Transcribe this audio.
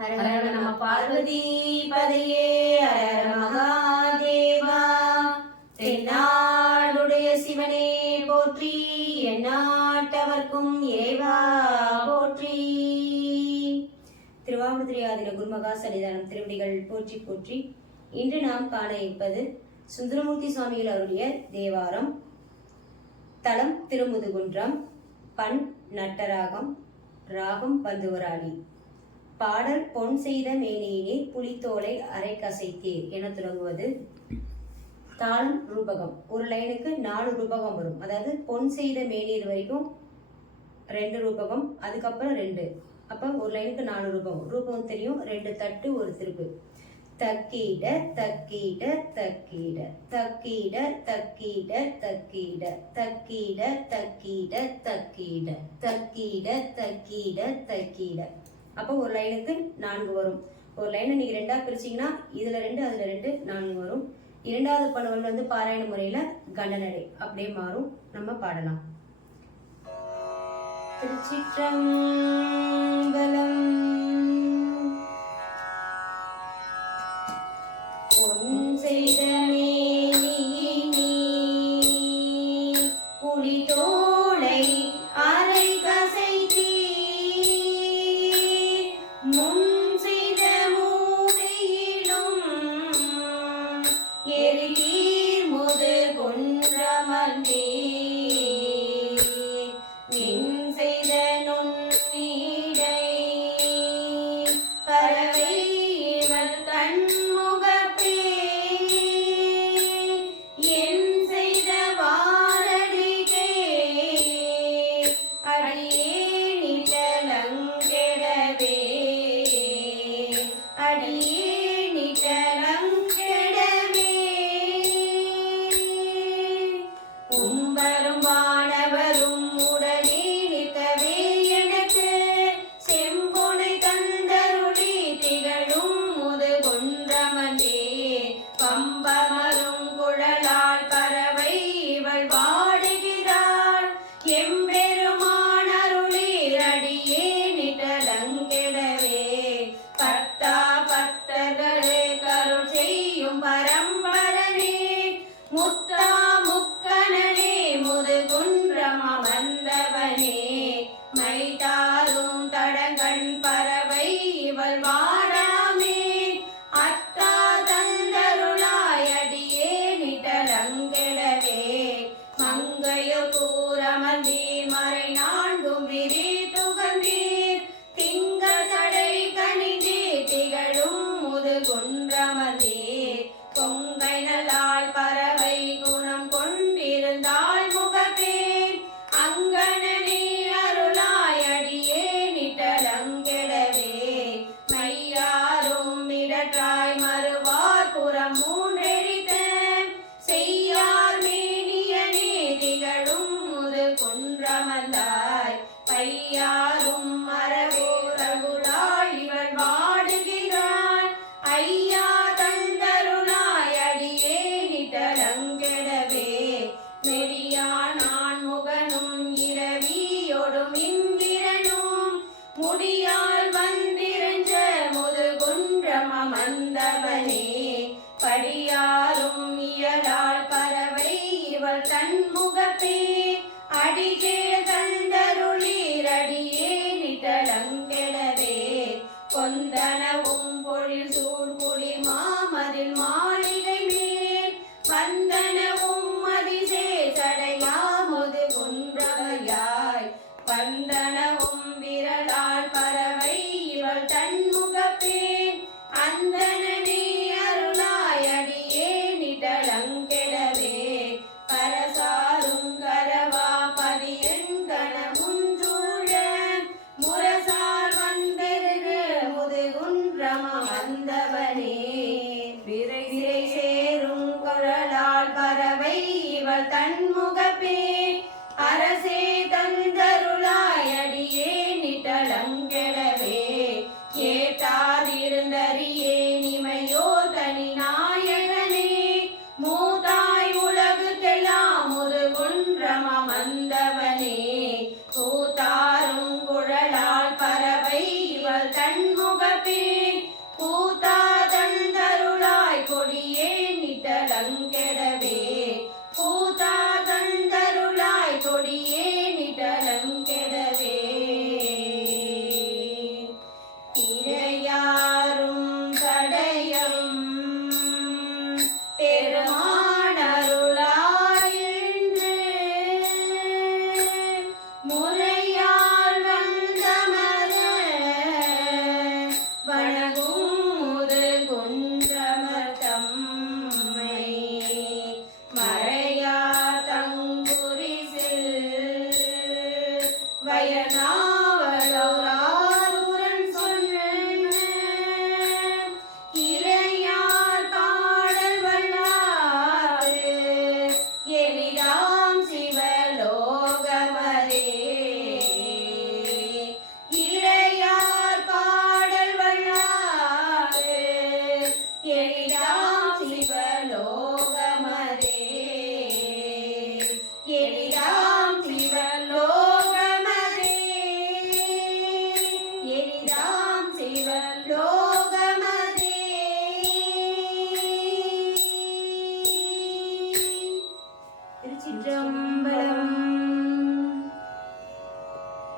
ஹரஹர நம பார்வதி பதையே ஹரஹர மகாதேவா. தென்னாடுடைய சிவனே போற்றி எந்நாட்டவர்க்கும் இறைவா போற்றி. திருவாவூதுரை ஆதின குருமகா சன்னிதானம் திருவடிகள் போற்றி போற்றி. இன்று நாம் காண இருப்பது சுந்தரமூர்த்தி சுவாமிகள் அவருடைய தேவாரம் தலம் திருமுதுகுன்றம் பண் நட்டராகம் ராகம் பந்துவராணி. பாடல் பொன் செய்த மேனியிலே புலித்தோலை அரை கசைத்தீர் என தொடங்குவது தாளம் ரூபகம். ஒரு லைனுக்கு நாலு ரூபகம் வரும். அதாவது பொன் செய்த மேனீர் வரைக்கும் ரெண்டு ரூபகம் அதுக்கப்புறம் ரெண்டு. அப்போ ஒரு லைனுக்கு நாலு ரூபகம். ரூபகம் தெரியும் ரெண்டு தட்டு ஒரு திருப்பு. தக்கீட தக்கீட தக்கீட. தக்கீட தக்கீட தக்கீட. தக்கீட தக்கீட தக்கீட. தக்கீட தக்கீட தக்கீட. அப்போ ஒரு லைனுக்கு நான்கு வரும். ஒரு லைனை நீங்க ரெண்டா பிரிச்சீங்கன்னா இதுல ரெண்டு அதுல ரெண்டு நான்கு வரும். இரண்டாவது படவல் வந்து பாராயண முறையில கண்டனடை. அப்படியே மாறும். நம்ம பாடலாம். திருச்சிற்றம்பலம். பொன் செய்த மேனியினி புலித்தோலை செம்ம குன்றமதே கொங்கை நலாள் பறவை குணம் கொண்டிருந்தாள் முகப்பே அங்கணனே அருளாய் அடியே நிட்டலங்கெடவே மையாரும் இடற்றாய் மறுவார் புறம் மூன்றெரித்த செய்யார் மேனியனே திகழும் முது குன்றமல்லாய் பையாரும் மரவே முகப்பே அரசே